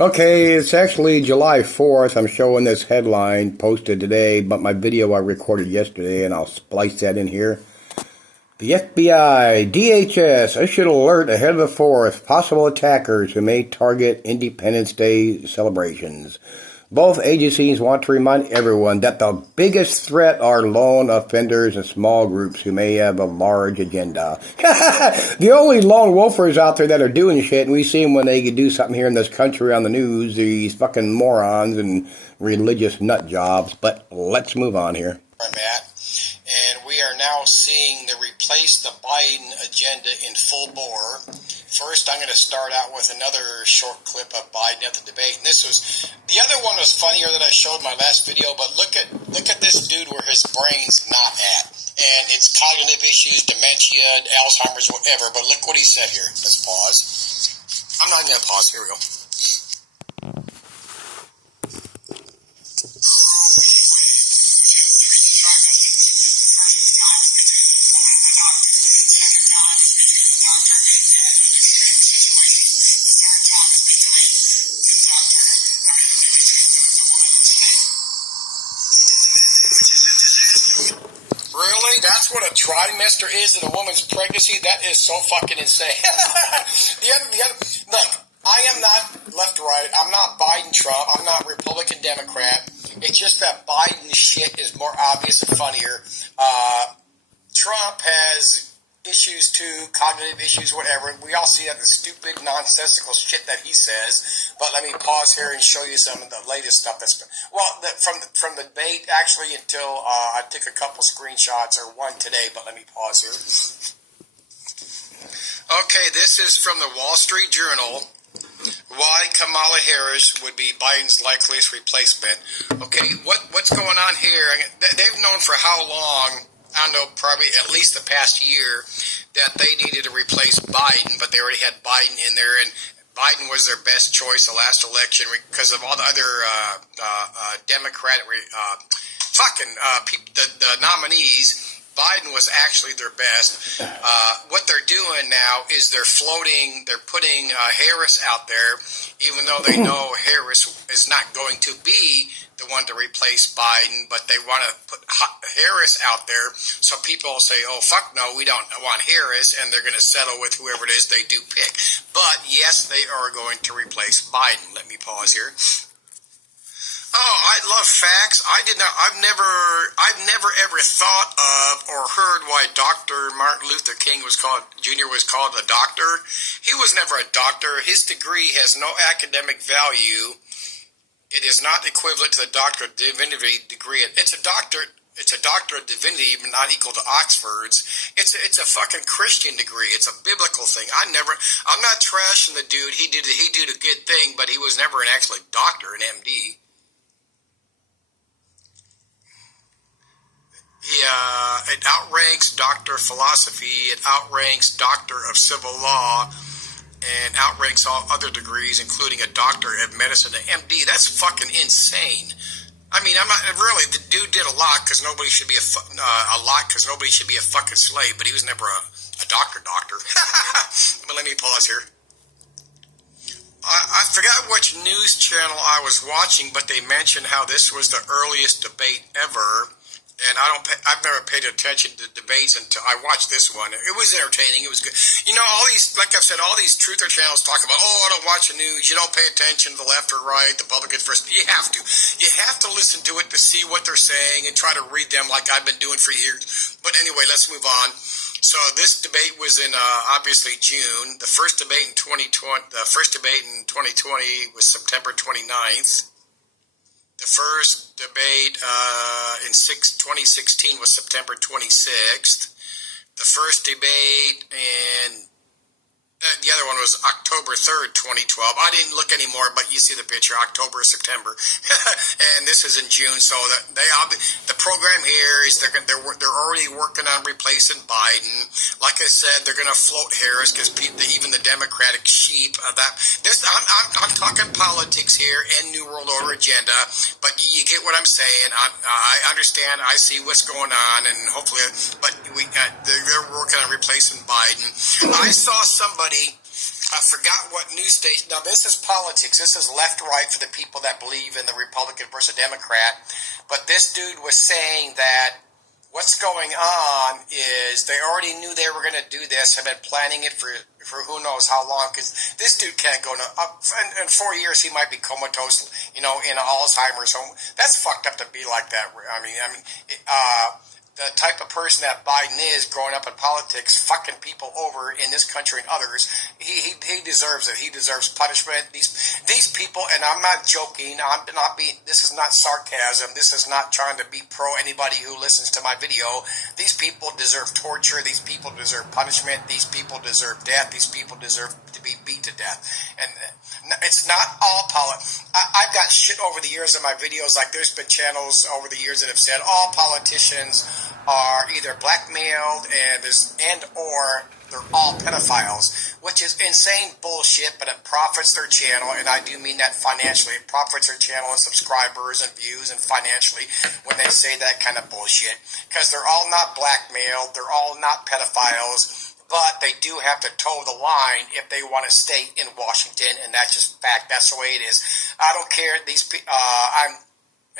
Okay, it's actually July 4th. I'm showing this headline posted today, but my video I recorded yesterday, and I'll splice that in here. The FBI, DHS, issued an alert ahead of the 4th, possible attackers who may target Independence Day celebrations. Both agencies want to remind everyone that the biggest threat are lone offenders and small groups who may have a large agenda. The only lone wolfers out there that are doing shit, and we see them when they do something here in this country on the news, these fucking morons and religious nut jobs. But let's move on here. Matt. And we are now seeing the replace the Biden agenda in full bore. First, I'm going to start out with another short clip of Biden at the debate. And this was, the other one was funnier that I showed in my last video, but look at this dude where his brain's not at. And it's cognitive issues, dementia, Alzheimer's, whatever. But look what he said here. Let's pause. I'm not going to pause. Here we go. Really? That's what a trimester is in a woman's pregnancy? That is so fucking insane. Look, I am not left or right. I'm not Biden Trump. I'm not Republican Democrat. It's just that Biden shit is more obvious and funnier. Trump has issues too, cognitive issues, whatever. We all see that the stupid, nonsensical shit that he says. But let me pause here and show you some of the latest stuff that's from the debate actually until I took a couple screenshots or one today. But let me pause here. Okay, this is from the Wall Street Journal. Why Kamala Harris would be Biden's likeliest replacement. Okay, what's going on here? They've known for how long? I don't know, probably at least the past year, that they needed to replace Biden, but they already had Biden in there, and Biden was their best choice the last election because of all the other Democratic the nominees. Biden was actually their best. What they're doing now is they're putting Harris out there, even though they know Harris is not going to be the one to replace Biden, but they want to put Harris out there so people will say, oh, fuck no, we don't want Harris, and they're going to settle with whoever it is they do pick. But, yes, they are going to replace Biden. Let me pause here. Oh, I love facts. I've never ever thought of or heard why Dr. Martin Luther King Jr. was called a doctor. He was never a doctor. His degree has no academic value. It is not equivalent to the Doctor of Divinity degree. It's a Doctor of Divinity, but not equal to Oxford's. It's a fucking Christian degree. It's a biblical thing. I'm not trashing the dude. He did a good thing, but he was never an actual doctor, an MD. It outranks Doctor of Philosophy. It outranks Doctor of Civil Law. And outranks all other degrees, including a Doctor of Medicine, an MD. That's fucking insane. I mean, I'm not really. The dude did a lot because nobody should be a fucking slave. But he was never a doctor. But let me pause here. I forgot which news channel I was watching, but they mentioned how this was the earliest debate ever. And I've never paid attention to debates until I watched this one. It was entertaining. It was good. You know, all these, like I've said, all these truther channels talk about, oh, I don't watch the news. You don't pay attention to the left or right, the Republicans first. You have to. You have to listen to it to see what they're saying and try to read them like I've been doing for years. But anyway, let's move on. So this debate was in, obviously, June. The first debate in 2020 was September 29th. The first debate in 2016 was September 26th. The first debate in the other one was October 3rd, 2012. I didn't look anymore, but you see the picture, October, September. And this is in June, so the program here is they're already working on replacing Biden. Like I said, they're going to float Harris because even the Democratic sheep of that. I'm talking politics here and New World Order agenda, but you get what I'm saying. I understand. I see what's going on, and hopefully, but they're working on replacing Biden. I saw somebody I forgot what news station. Now, this is politics. This is left-right for the people that believe in the Republican versus Democrat. But this dude was saying that what's going on is they already knew they were going to do this, have been planning it for who knows how long, because this dude can't go in 4 years he might be comatose, in Alzheimer's home. That's fucked up to be like that. The type of person that Biden is, growing up in politics, fucking people over in this country and others, he deserves it. He deserves punishment. These people, and I'm not joking. This is not sarcasm. This is not trying to be pro anybody who listens to my video. These people deserve torture. These people deserve punishment. These people deserve death. These people deserve to be beat to death. And it's not all politics. I've got shit over the years in my videos. Like, there's been channels over the years that have said all politicians are either blackmailed or they're all pedophiles, which is insane bullshit, but it profits their channel, and I do mean that financially. It profits their channel and subscribers and views and financially when they say that kind of bullshit, because they're all not blackmailed, they're all not pedophiles, but they do have to toe the line if they want to stay in Washington, and that's just fact. That's the way it is. I don't care.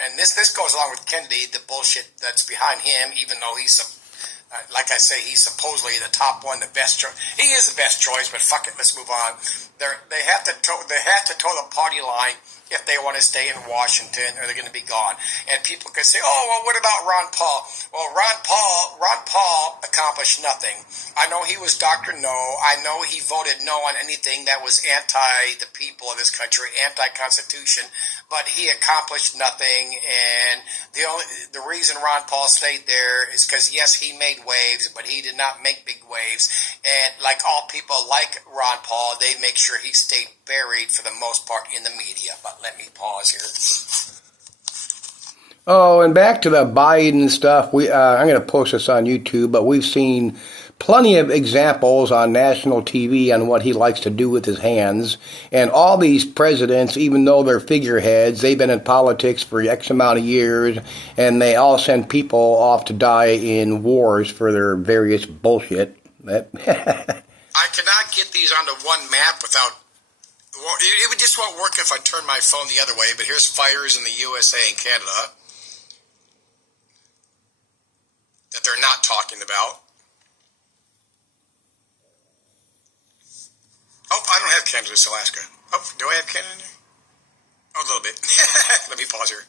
And this goes along with Kennedy, the bullshit that's behind him, even though he's, like I say, he's supposedly the top one, the best choice. He is the best choice, but fuck it, let's move on. They have to toe the party line if they want to stay in Washington, or they're going to be gone. And people could say, oh, well, what about Ron Paul? Well, Ron Paul accomplished nothing. I know he was Dr. No. I know he voted no on anything that was anti the people of this country, anti-Constitution, but he accomplished nothing. And the reason Ron Paul stayed there is because, yes, he made waves, but he did not make big waves. And like all people like Ron Paul, they make sure he stayed buried for the most part in the media. But let me pause here. Oh, and back to the Biden stuff. I'm going to post this on YouTube, but we've seen plenty of examples on national TV on what he likes to do with his hands. And all these presidents, even though they're figureheads, they've been in politics for X amount of years, and they all send people off to die in wars for their various bullshit. I cannot get these onto one map without... Well, it just won't work if I turn my phone the other way, but here's fires in the USA and Canada that they're not talking about. Oh, I don't have Canada, it's Alaska. Oh, do I have Canada in there? Oh, a little bit. Let me pause here.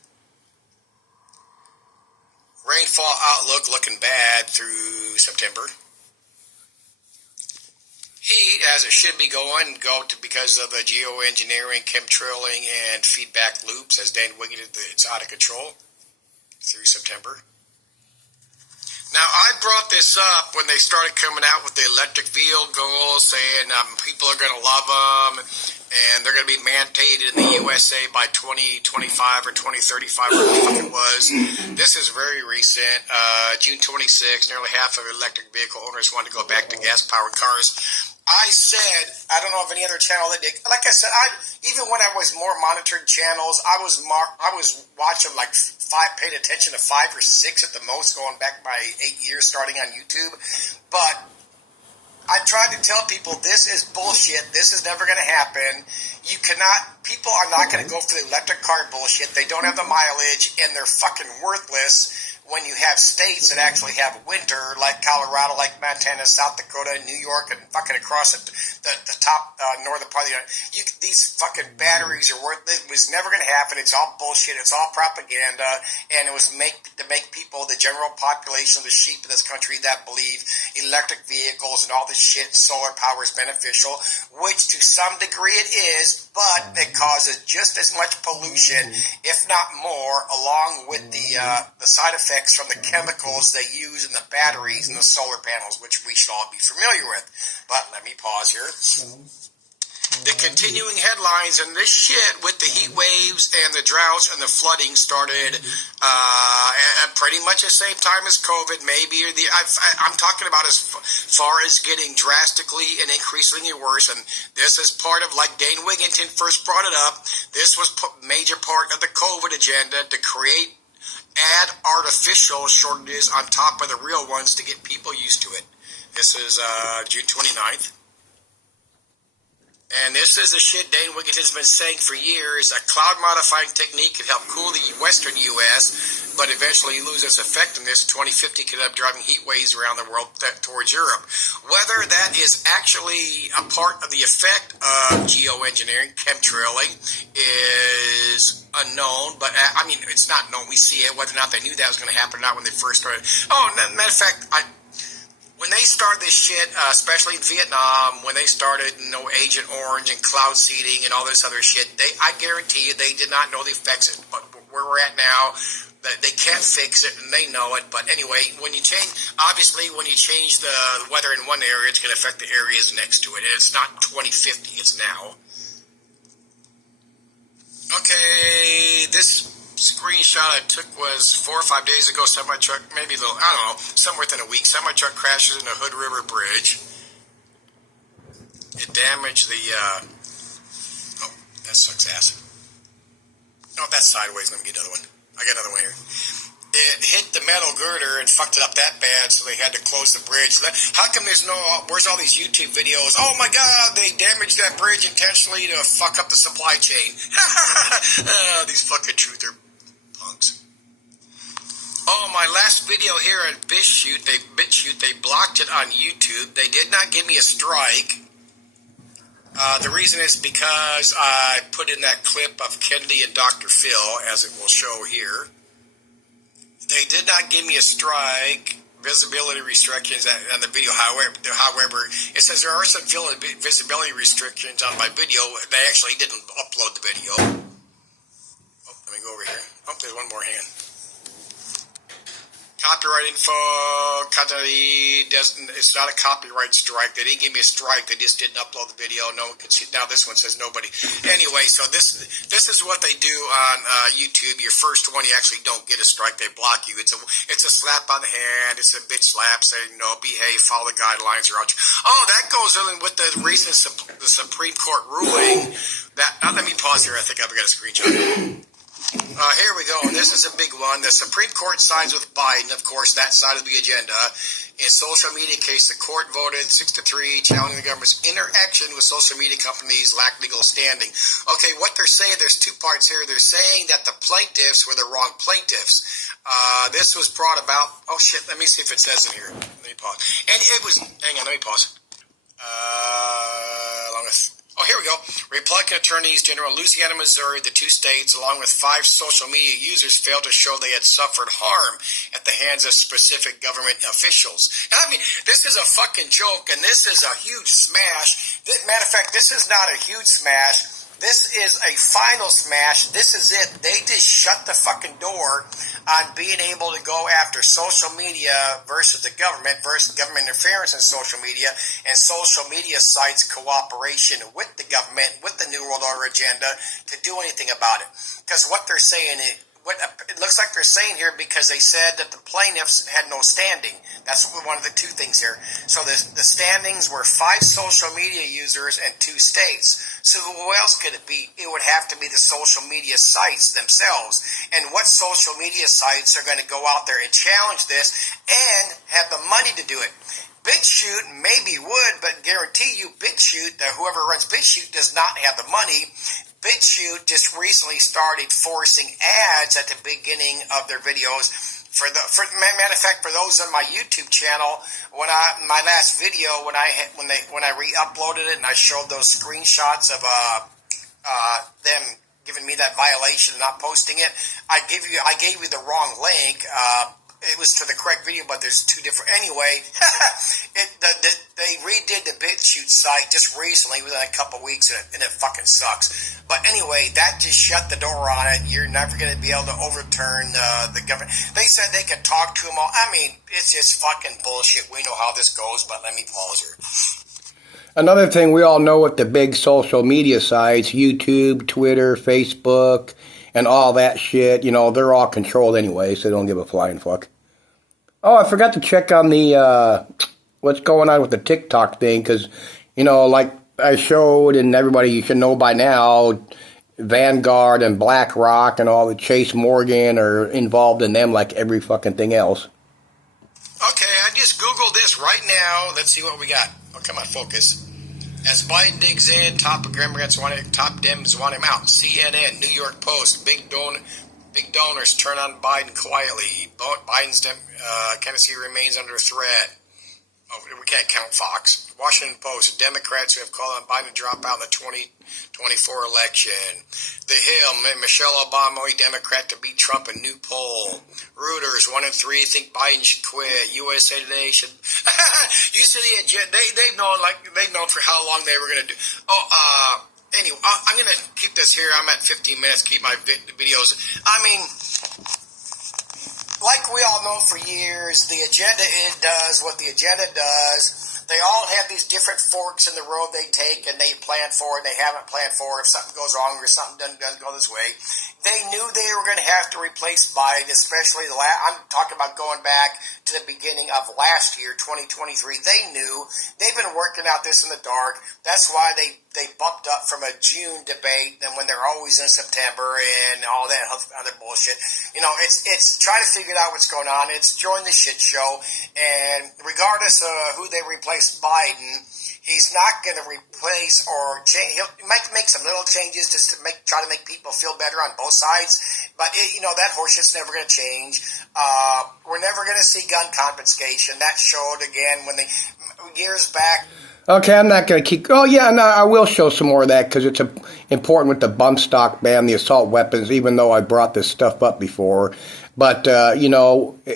Rainfall outlook looking bad through September. Heat, as it should be going, because of the geoengineering, chemtrailing, and feedback loops, as Dan Wiggins, it's out of control through September. Now, I brought this up when they started coming out with the electric vehicles, saying people are going to love them, and they're going to be mandated in the USA by 2025 or 2035, whatever the fuck it was. This is very recent. June 26, nearly half of electric vehicle owners want to go back to gas-powered cars. I said, I don't know if any other channel that did. Like I said, even when I was more monitored channels, I was watching paid attention to 5 or 6 at the most, going back my 8 years starting on YouTube. But I tried to tell people this is bullshit. This is never going to happen. People are not going to go for the electric car bullshit. They don't have the mileage, and they're fucking worthless. When you have states that actually have winter, like Colorado, like Montana, South Dakota, New York, and fucking across the top northern part of the United, these fucking batteries are worthless. It was never going to happen. It's all bullshit. It's all propaganda, and it was to make people, the general population of the sheep of this country, that believe electric vehicles and all this shit, solar power is beneficial, which to some degree it is, but it causes just as much pollution, if not more, along with the side effects from the chemicals they use in the batteries and the solar panels, which we should all be familiar with. But let me pause here. The continuing headlines and this shit with the heat waves and the droughts and the flooding started at pretty much the same time as COVID. Maybe I'm talking about as far as getting drastically and increasingly worse. And this is part of, like Dane Wigington first brought it up, this was major part of the COVID agenda to add artificial shortages on top of the real ones to get people used to it. This is June 29th. And this is the shit Dane Wiggins has been saying for years. A cloud-modifying technique could help cool the western U.S., but eventually lose its effectiveness. 2050 could end up driving heat waves around the world towards Europe. Whether that is actually a part of the effect of geoengineering, chemtrailing, is unknown. But, I mean, it's not known. We see it. Whether or not they knew that was going to happen or not when they first started. Oh, matter of fact, when they started this shit, especially in Vietnam, when they started, Agent Orange and cloud seeding and all this other shit, I guarantee you they did not know the effects of it. But where we're at now, they can't fix it, and they know it. But anyway, when you change the weather in one area, it's going to affect the areas next to it. And it's not 2050, it's now. Okay, this screenshot I took was 4 or 5 days ago. Semi-truck, maybe a little, I don't know, somewhere within a week. Semi-truck crashes in the Hood River Bridge. It damaged the, oh, that sucks ass. Oh, that's sideways. Let me get another one. I got another one here. It hit the metal girder and fucked it up that bad, so they had to close the bridge. How come where's all these YouTube videos? Oh my God, they damaged that bridge intentionally to fuck up the supply chain. These fucking truther punks. Oh, my last video here at BitChute, they blocked it on YouTube. They did not give me a strike. The reason is because I put in that clip of Kennedy and Dr. Phil, as it will show here. They did not give me a strike, visibility restrictions on the video. However, it says there are some visibility restrictions on my video. They actually didn't upload the video. Oh, let me go over here. Oh, there's one more hand. Copyright info, it's not a copyright strike. They didn't give me a strike. They just didn't upload the video. No one could see. Now this one says nobody. Anyway, so this is what they do on YouTube. Your first one, you actually don't get a strike. They block you. It's a slap on the hand. It's a bitch slap saying, behave, follow the guidelines, or out. Oh, that goes in with the recent the Supreme Court ruling. Let me pause here. I think I've got a screenshot. Here we go. This is a big one. The Supreme Court sides with Biden, of course, that side of the agenda. In social media case, the court voted 6-3, challenging the government's interaction with social media companies lack legal standing. Okay, what they're saying, there's two parts here. They're saying that the plaintiffs were the wrong plaintiffs. This was brought about, oh shit, let me see if it says in here. Let me pause. And it was, hang on, let me pause. Oh, here we go. Republican attorneys general in Louisiana, Missouri, the two states, along with 5 social media users, failed to show they had suffered harm at the hands of specific government officials. And I mean, this is a fucking joke, and this is a huge smash. Matter of fact, this is not a huge smash. This is a final smash. This is it. They just shut the fucking door on being able to go after social media versus the government interference in social media and social media sites' cooperation with the government, with the New World Order agenda to do anything about it. Because what they're saying is, what it looks like they're saying here, because they said that the plaintiffs had no standing. That's one of the two things here. So the standings were 5 social media users and 2 states. So who else could it be? It would have to be the social media sites themselves. And what social media sites are going to go out there and challenge this and have the money to do it? BitChute maybe would, but guarantee you BitChute, whoever runs BitChute, does not have the money. BitChute just recently started forcing ads at the beginning of their videos. Matter of fact, for those on my YouTube channel, my last video when I re-uploaded it and I showed those screenshots of them giving me that violation and not posting it, I gave you the wrong link. It was to the correct video, but there's 2 different. Anyway, they redid the BitChute site just recently, within a couple weeks, and it fucking sucks. But anyway, that just shut the door on it. You're never going to be able to overturn the government. They said they could talk to them all. I mean, it's just fucking bullshit. We know how this goes, but let me pause here. Another thing we all know with the big social media sites, YouTube, Twitter, Facebook, and all that shit, they're all controlled anyway, so they don't give a flying fuck. Oh, I forgot to check on the, what's going on with the TikTok thing, because, like I showed, and everybody should know by now, Vanguard and BlackRock and all the Chase Morgan are involved in them like every fucking thing else. Okay, I just Googled this right now. Let's see what we got. Oh, come on, focus. As Biden digs in, top Democrats want him, top Dems want him out. CNN, New York Post, big donors turn on Biden quietly. Biden's candidacy remains under threat. Oh, we can't count Fox. Washington Post, Democrats who have called on Biden to drop out in the 2024 election. The Hill, Michelle Obama, a Democrat to beat Trump in new poll. Reuters, 1 in 3 think Biden should quit. USA Today should. You see the agenda? They've known for how long they were going to do. Anyway, I'm going to keep this here. I'm at 15 minutes. Keep my videos. I mean, like we all know for years, the agenda does what the agenda does. They all have these different forks in the road they take, and they plan for it, and they haven't planned for it. If something goes wrong or something doesn't go this way, they knew they were going to have to replace Biden, especially I'm talking about going back to the beginning of last year, 2023. They knew. They've been working out this in the dark. That's why they bumped up from a June debate and when they're always in September and all that other bullshit. You know, it's trying to figure out what's going on. It's join the shit show. And regardless of who they replace Biden, he's not going to replace or change. He'll make some little changes just to try to make people feel better on both sides. But, that horseshit's never going to change. We're never going to see gun confiscation. That showed again when years back. Okay, I'm not going to keep... Oh, yeah, no, I will show some more of that because it's important with the bump stock ban, the assault weapons, even though I brought this stuff up before. But,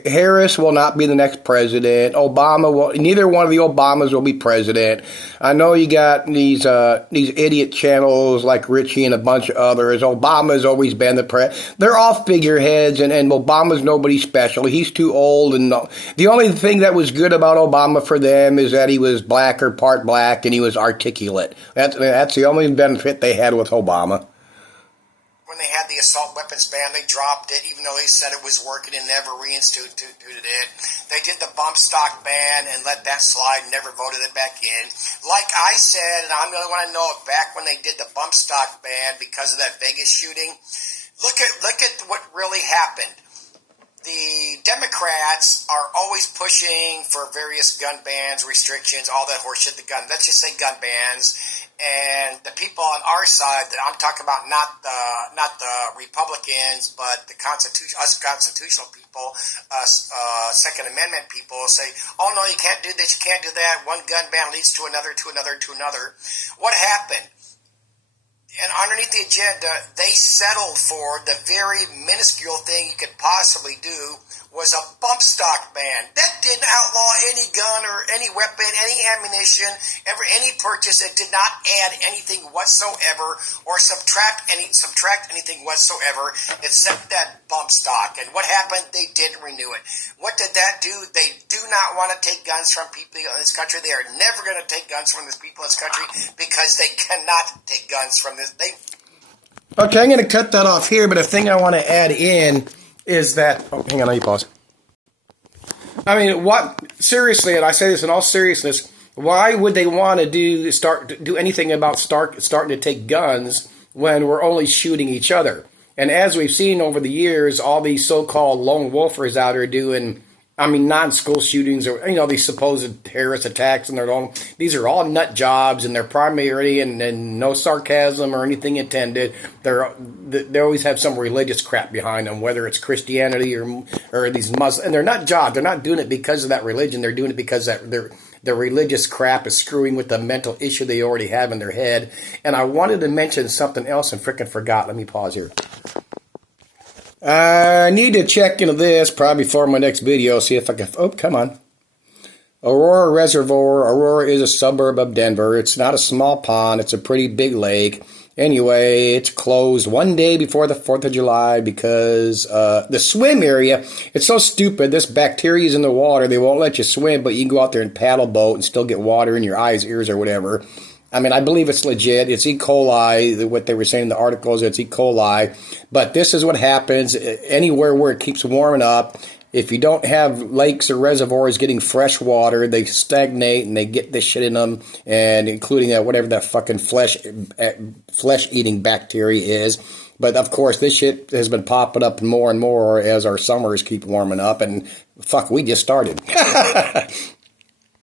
Harris will not be the next president. Neither one of the Obamas will be president. I know you got these idiot channels like Richie and a bunch of others. Obama's always been the president. They're all figureheads, and Obama's nobody special. He's too old. And the only thing that was good about Obama for them is that he was black or part black, and he was articulate. That's the only benefit they had with Obama. When they had the assault weapons ban, they dropped it, even though they said it was working and never reinstituted it. They did the bump stock ban and let that slide and never voted it back in. Like I said, and I'm the only one to know it, back when they did the bump stock ban because of that Vegas shooting, look at what really happened. The Democrats are always pushing for various gun bans, restrictions, all that horseshit, let's just say gun bans. And the people on our side that I'm talking about, not the Republicans, but the us constitutional people, Second Amendment people say, oh no, you can't do this, you can't do that. One gun ban leads to another, to another, to another. What happened? And underneath the agenda, they settled for the very minuscule thing you could possibly do was a bump stock ban. That didn't outlaw any gun or any weapon, any ammunition, any purchase. It did not add anything whatsoever or subtract anything whatsoever except that bump stock. And what happened? They didn't renew it. What did that do? They do not want to take guns from people in this country. They are never going to take guns from these people in this country because they cannot take guns from this. Okay, I'm going to cut that off here, but a thing I want to add in is that... Oh, hang on, let me pause. I mean, seriously, and I say this in all seriousness, why would they want to do anything about starting to take guns when we're only shooting each other? And as we've seen over the years, all these so-called lone wolfers out here doing... non-school shootings or, these supposed terrorist attacks and these are all nut jobs and they're primarily, and no sarcasm or anything intended, they always have some religious crap behind them, whether it's Christianity or these Muslims, and they're nut jobs. They're not doing it because of that religion. They're doing it because their religious crap is screwing with the mental issue they already have in their head. And I wanted to mention something else and frickin' forgot. Let me pause here. I need to check into this probably before my next video, see if I can... Oh, come on. Aurora Reservoir. Aurora is a suburb of Denver. It's not a small pond. It's a pretty big lake. Anyway, it's closed one day before the 4th of July because the swim area, it's so stupid. This bacteria is in the water. They won't let you swim, but you can go out there and paddle boat and still get water in your eyes, ears, or whatever. I believe it's legit. It's E. coli. What they were saying in the articles, it's E. coli. But this is what happens anywhere where it keeps warming up. If you don't have lakes or reservoirs getting fresh water, they stagnate and they get this shit in them, and including whatever that fucking flesh-eating bacteria is. But, of course, this shit has been popping up more and more as our summers keep warming up, and fuck, we just started.